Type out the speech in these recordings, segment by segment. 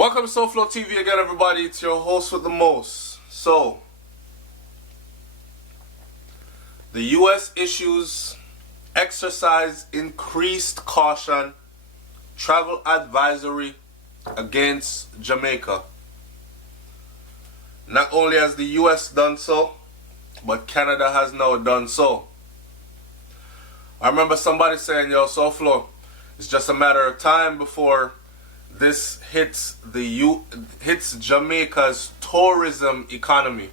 Welcome to SoFlo TV again, everybody. It's your host with the most. So, the U.S. issues exercise increased caution travel advisory against Jamaica. Not only has the U.S. done so, but Canada has now done so. I remember somebody saying, yo, SoFlo, it's just a matter of time before this hits Jamaica's tourism economy.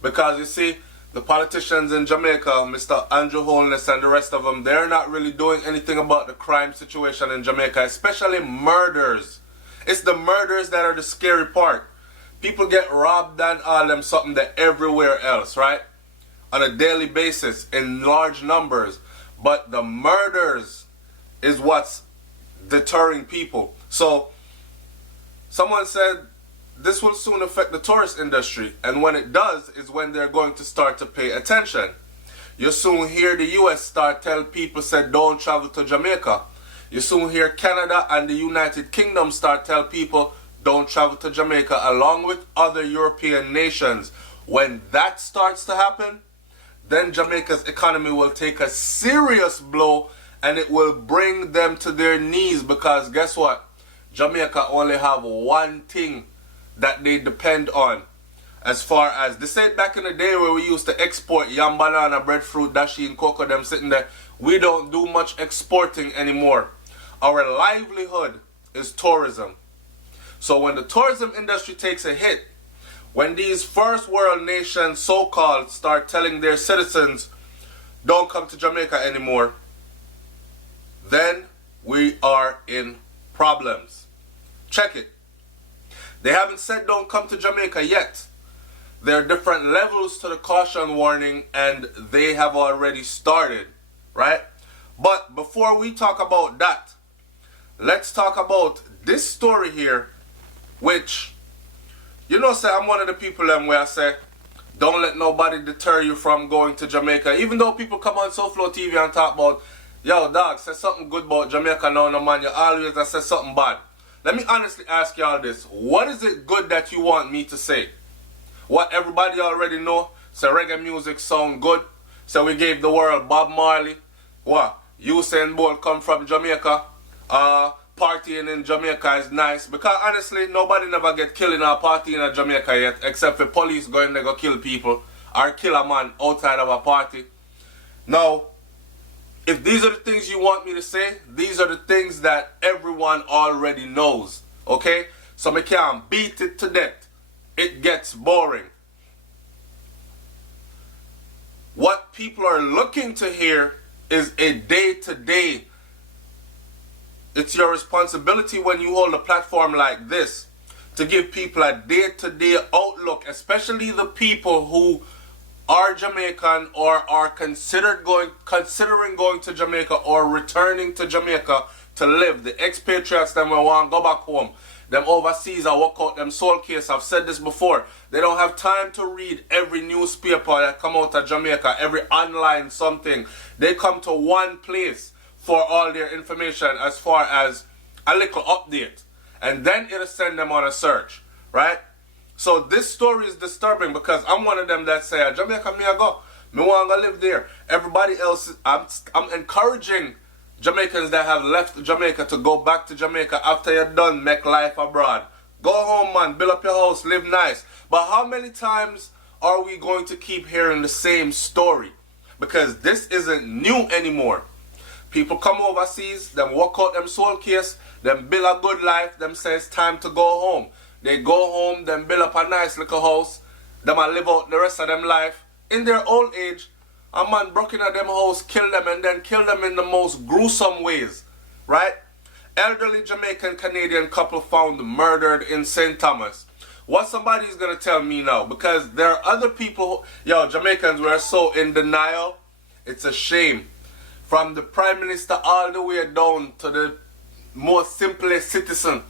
Because you see, the politicians in Jamaica, Mr. Andrew Holness and the rest of them, they're not really doing anything about the crime situation in Jamaica, especially murders. It's the murders that are the scary part. People get robbed and all them something that everywhere else, right? On a daily basis in large numbers. But the murders is what's deterring people. So, someone said this will soon affect the tourist industry, and when it does is when they're going to start to pay attention. You soon hear the US start tell people, said don't travel to Jamaica. You soon hear Canada and the United Kingdom start tell people don't travel to Jamaica, along with other European nations. When that starts to happen, then Jamaica's economy will take a serious blow, and it will bring them to their knees, because guess what? Jamaica only have one thing that they depend on. As far as, this ain't back in the day where we used to export yam, banana, breadfruit, dashi, and cocoa, them sitting there. We don't do much exporting anymore. Our livelihood is tourism. So when the tourism industry takes a hit, when these first world nations, so-called, start telling their citizens, don't come to Jamaica anymore, then we are in problems. Check it. They haven't said don't come to Jamaica yet. There are different levels to the caution warning, and they have already started, right? But before we talk about that, let's talk about this story here, which, you know, say I'm one of the people where I say, don't let nobody deter you from going to Jamaica. Even though people come on SoFlo TV and talk about, yo, dog, say something good about Jamaica now, no man, you always say something bad. Let me honestly ask y'all this. What is it good that you want me to say? What everybody already know? Say reggae music sound good. So we gave the world Bob Marley. What? Usain Bolt come from Jamaica. Partying in Jamaica is nice. Because honestly, nobody never get killed in a party in Jamaica yet. Except for police going to go kill people. Or kill a man outside of a party. Now, if these are the things you want me to say, these are the things that everyone already knows, okay? So I can't beat it to death. It gets boring. What people are looking to hear is a day-to-day. It's your responsibility when you hold a platform like this to give people a day-to-day outlook, especially the people who are Jamaican or are considering going to Jamaica or returning to Jamaica to live. The expatriates them will want to go back home. Them overseas I work out them soul case. I've said this before. They don't have time to read every newspaper that come out of Jamaica, every online something. They come to one place for all their information as far as a little update. And then it'll send them on a search, right? So this story is disturbing because I'm one of them that say, Jamaica, me I go. Me want to live there. Everybody else, I'm encouraging Jamaicans that have left Jamaica to go back to Jamaica after you're done, make life abroad. Go home, man, build up your house, live nice. But how many times are we going to keep hearing the same story? Because this isn't new anymore. People come overseas, them work out them soul case, them build a good life, them say it's time to go home. They go home, them build up a nice little house, them a live out the rest of them life. In their old age, a man broke into them house, kill them, and then kill them in the most gruesome ways, right? Elderly Jamaican-Canadian couple found murdered in St. Thomas. What somebody's going to tell me now? Because there are other people, yo, Jamaicans were so in denial, it's a shame. From the Prime Minister all the way down to the most simplest citizen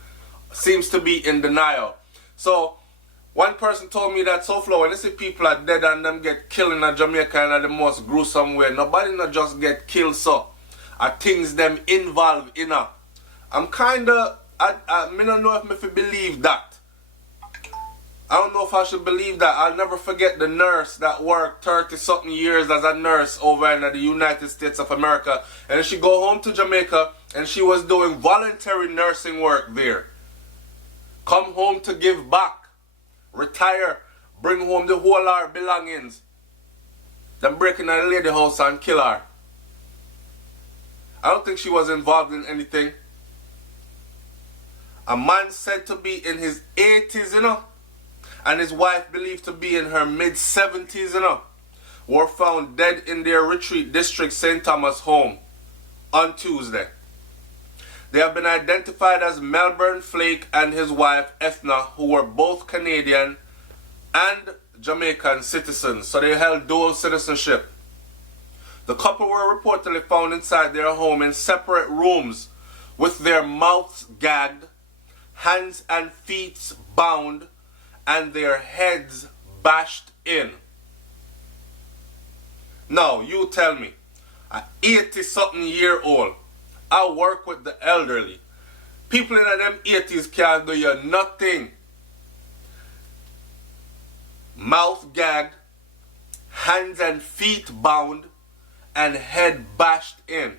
seems to be in denial. So, one person told me that SoFlo, when they see people are dead and them get killed in Jamaica in the most gruesome way, nobody not just get killed so. Are things them involved in a. I'm kinda I don't know if I believe that. I don't know if I should believe that. I'll never forget the nurse that worked 30-something years as a nurse over in the United States of America. And she go home to Jamaica and she was doing voluntary nursing work there. Come home to give back. Retire. Bring home the whole of her belongings. Then break in a lady house and kill her. I don't think she was involved in anything. A man said to be in his 80s, you know, and his wife believed to be in her mid-70s, you know, were found dead in their retreat district St. Thomas home on Tuesday. They have been identified as Melbourne Flake and his wife Ethna, who were both Canadian and Jamaican citizens, so they held dual citizenship. The couple were reportedly found inside their home in separate rooms with their mouths gagged, hands and feet bound, and their heads bashed in. Now, you tell me, an 80-something year old, I work with the elderly. People in them 80s can't do you nothing. Mouth gagged, hands and feet bound, and head bashed in.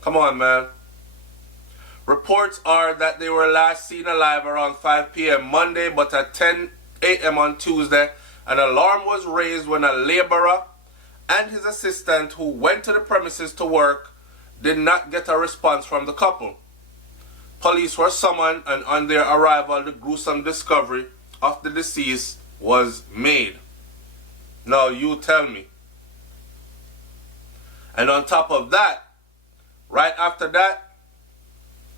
Come on, man. Reports are that they were last seen alive around 5 p.m. Monday, but at 10 a.m. on Tuesday, an alarm was raised when a laborer and his assistant who went to the premises to work did not get a response from the couple. Police were summoned, and on their arrival, the gruesome discovery of the deceased was made. Now you tell me. And on top of that, right after that,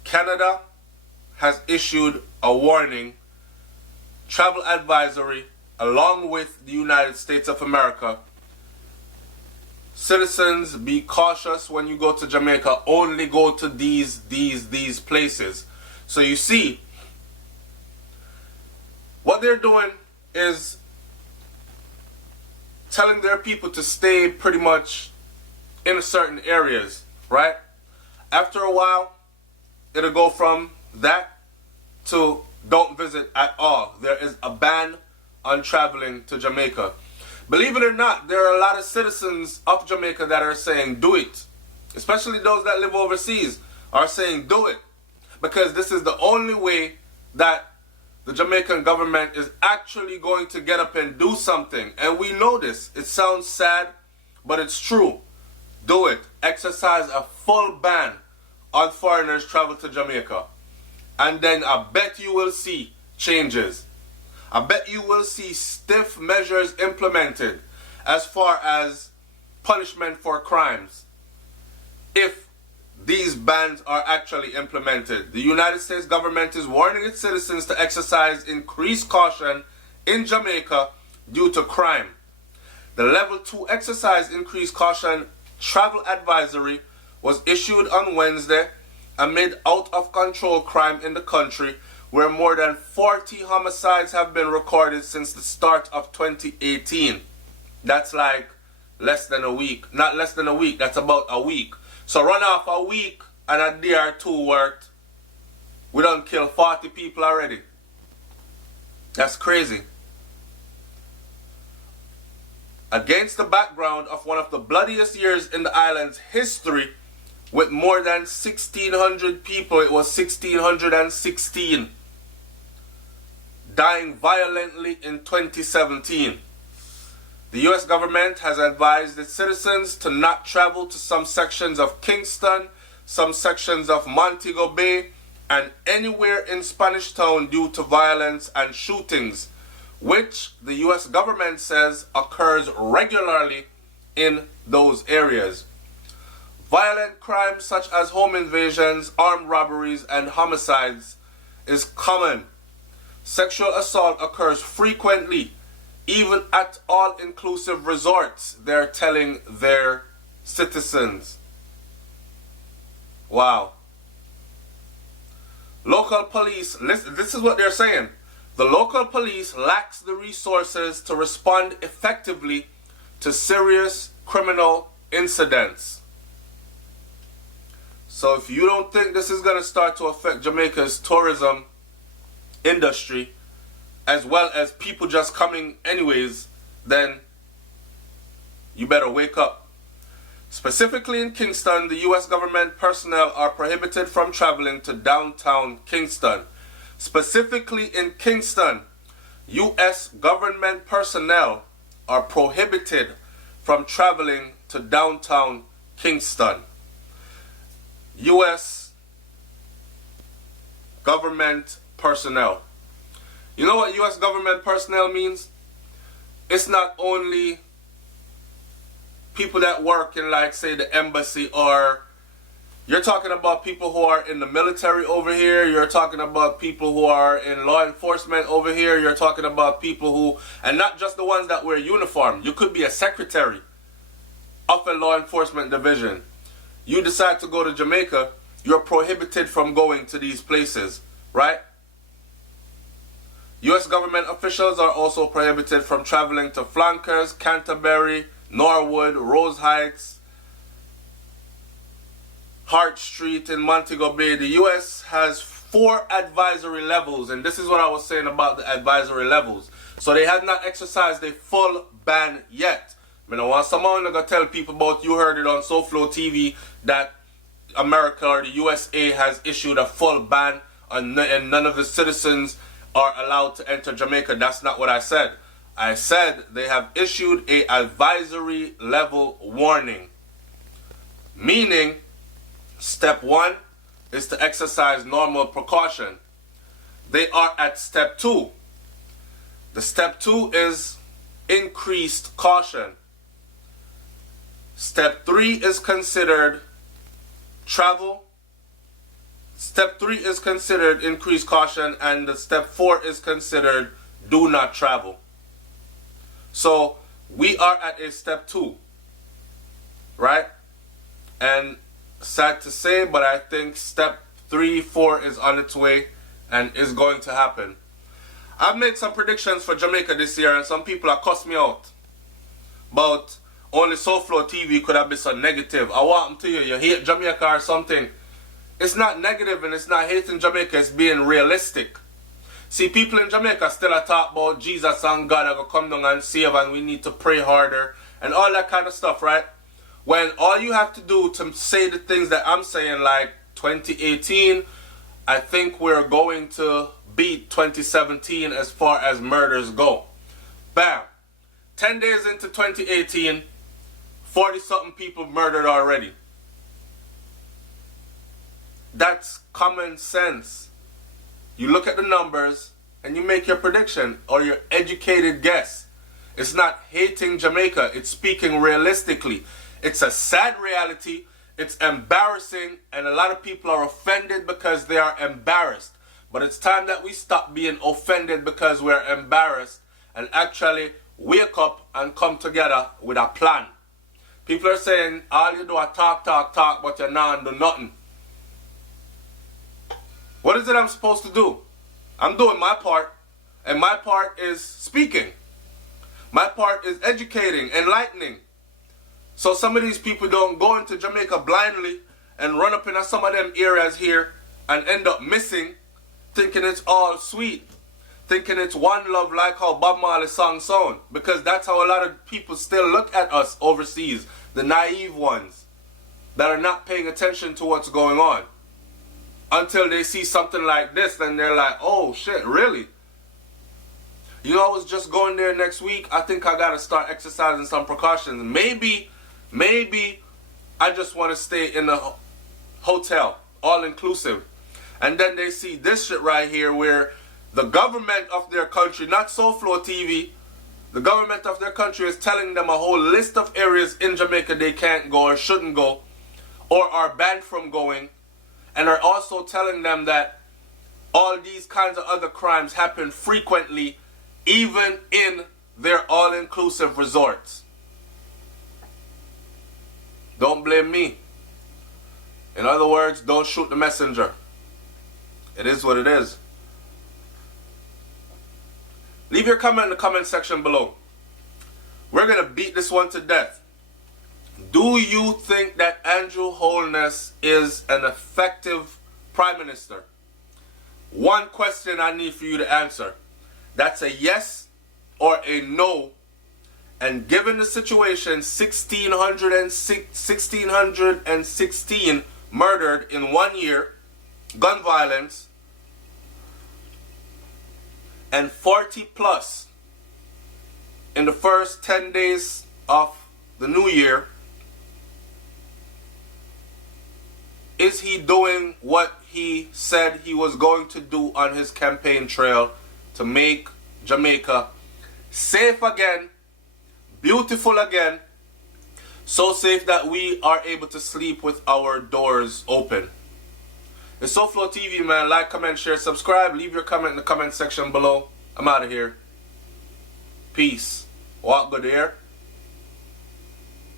Canada has issued a warning, travel advisory, along with the United States of America. Citizens, be cautious when you go to Jamaica. Only go to these places. So you see, what they're doing is telling their people to stay pretty much in certain areas, right? After a while, it'll go from that to don't visit at all. There is a ban on traveling to Jamaica. Believe it or not, there are a lot of citizens of Jamaica that are saying do it. Especially those that live overseas are saying do it. Because this is the only way that the Jamaican government is actually going to get up and do something. And we know this. It sounds sad, but it's true. Do it. Exercise a full ban on foreigners travel to Jamaica. And then I bet you will see changes. I bet you will see stiff measures implemented as far as punishment for crimes if these bans are actually implemented. The United States government is warning its citizens to exercise increased caution in Jamaica due to crime. The Level 2 exercise increased caution travel advisory was issued on Wednesday amid out-of-control crime in the country, where more than 40 homicides have been recorded since the start of 2018. That's like less than a week. Not less than a week, that's about a week. So run off a week and a day or two worked, we done kill 40 people already. That's crazy. Against the background of one of the bloodiest years in the island's history, with more than 1,600 people, it was 1,616, dying violently in 2017. The US government has advised its citizens to not travel to some sections of Kingston, some sections of Montego Bay, and anywhere in Spanish Town due to violence and shootings, which the US government says occurs regularly in those areas. Violent crimes such as home invasions, armed robberies, and homicides is common. Sexual assault occurs frequently, even at all-inclusive resorts, they're telling their citizens. Wow. Local police, this is what they're saying. The local police lacks the resources to respond effectively to serious criminal incidents. So if you don't think this is going to start to affect Jamaica's tourism industry, as well as people just coming anyways, then you better wake up. Specifically in Kingston, the U.S. government personnel are prohibited from traveling to downtown Kingston. Specifically in Kingston, U.S. government personnel are prohibited from traveling to downtown Kingston. U.S. government personnel. You know what U.S. government personnel means? It's not only people that work in, like, say, the embassy, or you're talking about people who are in the military over here, you're talking about people who are in law enforcement over here, you're talking about people who, and not just the ones that wear uniform. You could be a secretary of a law enforcement division. You decide to go to Jamaica, you're prohibited from going to these places, right? U.S. government officials are also prohibited from traveling to Flankers, Canterbury, Norwood, Rose Heights, Hart Street in Montego Bay. The U.S. has 4 advisory levels, and this is what I was saying about the advisory levels. So they have not exercised a full ban yet. I don't want someone to go tell people about, you heard it on SoFlo TV, that America or the USA has issued a full ban and none of the citizens are allowed to enter Jamaica. That's not what I said. I said they have issued a advisory level warning. Meaning, step 1 is to exercise normal precaution. They are at step 2. The step 2 is increased caution. Step 3 is considered travel. Step 3 is considered increased caution, and the step 4 is considered do not travel. So we are at a step 2, right? And sad to say, but I think step 3, 4 is on its way and is going to happen. I've made some predictions for Jamaica this year, and some people have cussed me out about only SoFlo TV could have been so negative. I want them to you hate Jamaica or something. It's not negative and it's not hating Jamaica, it's being realistic. See, people in Jamaica still talk about Jesus and God are going to come down and save, and we need to pray harder and all that kind of stuff, right? When all you have to do to say the things that I'm saying, like 2018, I think we're going to beat 2017 as far as murders go. Bam. 10 days into 2018, 40-something people murdered already. That's common sense. You look at the numbers and you make your prediction or your educated guess. It's not hating Jamaica, it's speaking realistically. It's a sad reality, it's embarrassing, and a lot of people are offended because they are embarrassed. But it's time that we stop being offended because we're embarrassed and actually wake up and come together with a plan. People are saying all you do is talk, but you're not do nothing. What is it I'm supposed to do? I'm doing my part, and my part is speaking. My part is educating, enlightening. So some of these people don't go into Jamaica blindly and run up in some of them areas here and end up missing, thinking it's all sweet, thinking it's one love like how Bob Marley song sound. Because that's how a lot of people still look at us overseas, the naive ones that are not paying attention to what's going on. Until they see something like this, then they're like, oh shit, really? You know, I was just going there next week. I think I gotta start exercising some precautions. Maybe I just want to stay in the hotel, all inclusive. And then they see this shit right here where the government of their country, not SoFlo TV, the government of their country is telling them a whole list of areas in Jamaica they can't go or shouldn't go or are banned from going. And are also telling them that all these kinds of other crimes happen frequently, even in their all-inclusive resorts. Don't blame me. In other words, don't shoot the messenger. It is what it is. Leave your comment in the comment section below. We're going to beat this one to death. Do you think that Andrew Holness is an effective prime minister? One question I need for you to answer. That's a yes or a no. And given the situation, 1,616 murdered in 1 year, gun violence, and 40 plus in the first 10 days of the new year, is he doing what he said he was going to do on his campaign trail to make Jamaica safe again, beautiful again, so safe that we are able to sleep with our doors open? It's SoFlo TV, man. Like, comment, share, subscribe. Leave your comment in the comment section below. I'm out of here. Peace. Walk good here.